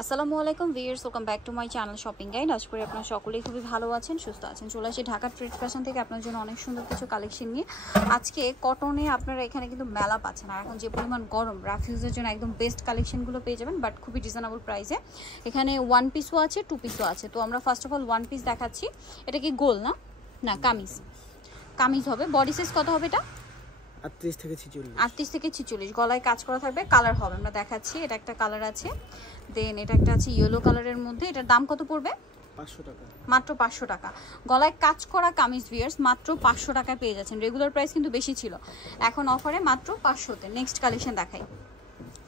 আসসালামু আলাইকুম viewers, welcome back to my channel shopping guide. আশা করি আপনারা সকলেই খুবই ভালো আছেন, সুস্থ আছেন। চলে আসি ঢাকা ট্রেড ফ্যাশন থেকে আপনার জন্য অনেক সুন্দর কিছু কালেকশন নিয়ে। আজকে কটনে আপনারা এখানে কিন্তু মেলা পাচ্ছেন, আর এখন যে পরিমাণ গরম, রাফিউজের জন্য একদম বেস্ট কালেকশনগুলো পেয়ে যাবেন, বাট খুবই রিজনেবল প্রাইসে। এখানে ওয়ান পিসও আছে, টু পিসও আছে। তো আমরা first of all one piece দেখাচ্ছি। এটা কি গোল না? না, কামিজ। কামিজ হবে। বডি সাইজ কত হবে এটা? 38 থেকে 46। 38 থেকে 46। গলায় কাজ করা থাকবে। কালার হবে, আমরা দেখাচ্ছি। এটা একটা কালার আছে, দেন এটা একটা আছে ইয়েলো কালারের মধ্যে। এটার দাম কত পড়বে? 500 টাকা। মাত্র 500 টাকা। গলায় কাজ করা কামিজ ভিউয়ার্স মাত্র 500 টাকায় পেয়ে যাচ্ছেন। রেগুলার প্রাইস কিন্তু বেশি ছিল, এখন অফারে মাত্র 500-তে। নেক্সট কালেকশন দেখাই।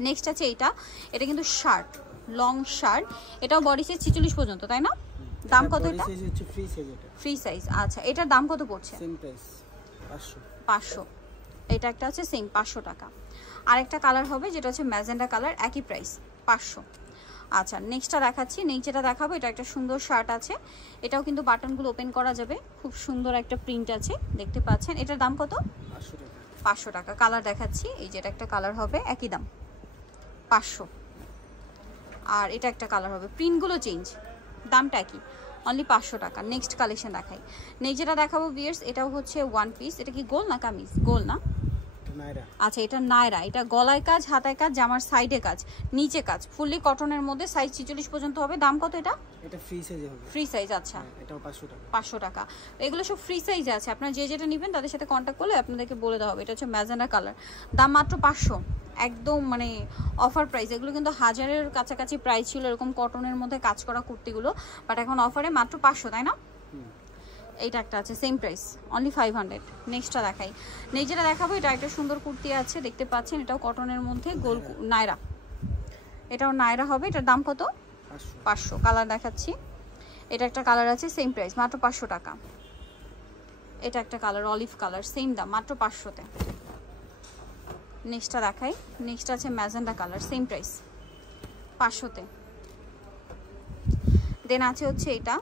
নেক্সট আছে এইটা। এটা কিন্তু শার্ট, লং শার্ট। এটাও বডি সাইজ 46 পর্যন্ত, তাই না? দাম কত এটা? সাইজ হচ্ছে ফ্রি সাইজ। এটা ফ্রি সাইজ। আচ্ছা, এটার দাম কত পড়ছে? Same price 500। 500। এটা একটা আছে সেম 500 টাকা। আরেকটা কালার হবে যেটা হচ্ছে ম্যাজেন্ডা কালার, একই প্রাইস 500। আচ্ছা, নেক্সটটা দেখাচ্ছি। যেটা দেখাবো এটা একটা সুন্দর শার্ট আছে। এটাও কিন্তু বাটনগুলো ওপেন করা যাবে, খুব সুন্দর একটা প্রিন্ট আছে, দেখতে পাচ্ছেন। এটার দাম কত? 500 টাকা। 500 টাকা। কালার দেখাচ্ছি। এই যে এটা একটা কালার হবে, একই দাম 500। আর এটা একটা কালার হবে, প্রিন্টগুলো চেঞ্জ, দামটা একই, অনলি 500 টাকা। নেক্সট কালেকশন দেখাই। নেক্সট যেটা দেখাবো ভিউয়ার্স, এটাও হচ্ছে ওয়ান পিস। এটা কি গোল না কামিজ? গোল না? নায়রা। আচ্ছা, এটা নায়রা। এটা গলায় কাজ, হাতায় কাজ, জামার সাইডে কাজ, নিচে কাজ, ফুললি কটনের মধ্যে। সাইজ 46 পর্যন্ত হবে। দাম কত এটা? এটা ফ্রি সাইজে হবে। Free size. আচ্ছা, এটাও 500 টাকা। 500 টাকা। এগুলো সব ফ্রি সাইজে আছে। আপনারা যে যেটা নেবেন তাদের সাথে কন্ট্যাক্ট করলে আপনাদেরকে বলে দেওয়া হবে। এটা হচ্ছে ম্যাজেন্ডা কালার, দাম মাত্র 500। একদম মানে অফার প্রাইস। এগুলো কিন্তু 1000-এর কাছাকাছি প্রাইস ছিল এরকম কটনের মধ্যে কাজ করা কুর্তিগুলো, বাট এখন অফারে মাত্র 500, তাই না? এইটা একটা আছে সেম প্রাইস, অনলি 500। নেক্সটটা দেখাই। নেক্সট যেটা দেখাবো এটা একটা সুন্দর কুর্তি আছে, দেখতে পাচ্ছেন। এটাও কটনের মধ্যে, গোল নায়রা। এটাও নায়রা হবে। এটার দাম কত? 500। কালার দেখাচ্ছি। এটা একটা কালার আছে সেম প্রাইস, মাত্র 500 টাকা। এটা একটা কালার অলিভ কালার, সেম দাম, মাত্র 500-তে। নেক্সটটা দেখাই। নেক্সট আছে ম্যাজেন্ডা কালার, সেম প্রাইস 500-তে। দেন আছে হচ্ছে এটা।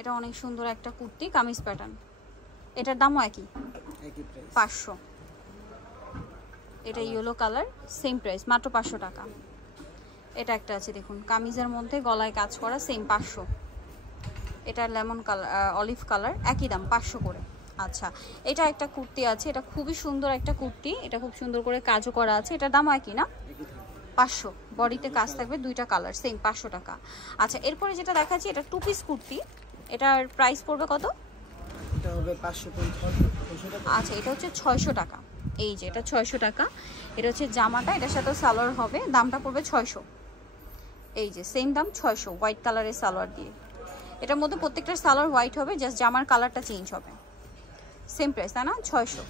এটা অনেক সুন্দর একটা কুর্তি, কামিজ প্যাটার্ন। এটার দামও একই প্রাইস 500। এটা ইয়েলো কালার, সেম প্রাইস, মাত্র 500 টাকা। এটা একটা আছে দেখুন, কামিজের মধ্যে গলায় কাজ করা, সেম 500। এটা লেমন কালার, অলিভ কালার, একই দাম 500 করে। আচ্ছা, এটা একটা কুর্তি আছে। এটা খুবই সুন্দর একটা কুর্তি, এটা খুব সুন্দর করে কাজও করা আছে। এটার দামও একই না? 500। বডিতে কাজ থাকবে, দুইটা কালার, সেম 500 টাকা। আচ্ছা, এরপরে যেটা দেখাচ্ছি এটা টু পিস কুর্তি। এটার প্রাইস পড়বে কত? এটা হবে 550 টাকা। আচ্ছা, এটা হচ্ছে 600 টাকা। এই যে এটা 600 টাকা। এটা হচ্ছে জামাটা, এটার সাথে সালোয়ার হবে, দামটা পড়বে 600। এই যে সেম দাম 600, হোয়াইট কালারের সালোয়ার দিয়ে। এটার মধ্যে প্রত্যেকটা সালোয়ার হোয়াইট হবে, জাস্ট জামার কালারটা চেঞ্জ হবে। সেম প্রাইস, তাই না? 600।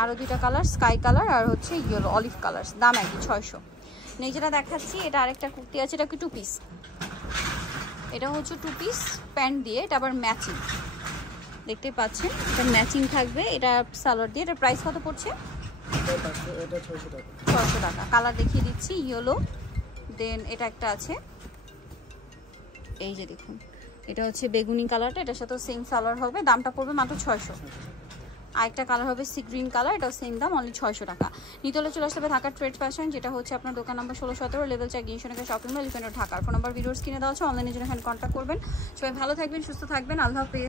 আরও দুইটা কালার, স্কাই কালার আর হচ্ছে ইয়েলো অলিভ কালার, দাম একই 600। নেই যেটা দেখাচ্ছি এটা আরেকটা কুর্তি আছে। এটা কি টু পিস? এটা হচ্ছে টু পিস প্যান্ট দিয়ে, এটা আবার ম্যাচিং, দেখতে পাচ্ছেন। এটা ম্যাচিং থাকবে, এটা সালোয়ার দিয়ে। এটার প্রাইস কত পড়ছে? এটা 600 টাকা। 600 টাকা। কালার দেখিয়ে দিচ্ছি, ইয়েলো। দেন এটা একটা আছে, এই যে দেখুন, এটা হচ্ছে বেগুনি কালারটা, এটার সাথে সেম সালোয়ার হবে, দামটা পড়বে মাত্র 600। আরেকটা কালার হবে সি গ্রিন কালার, এটাও সেম দাম, অনলি 600 টাকা। নিতে হলে চলে আসতে হবে ঢাকার ট্রেড ফ্যাশন, যেটা হচ্ছে আপনার দোকান নাম্বার 16-17, লেভেল 4, গিনশনকে শপিং মল, এলিফ্যান্ট রোড, ঢাকার। ফোন নাম্বার ভিডিওস কিনে দেওয়া আছে, অনলাইনে জন্য এখানে কন্ট্যাক্ট করবেন। সবাই ভালো থাকবেন, সুস্থ থাকবেন, আল্লাহ হাফেজ।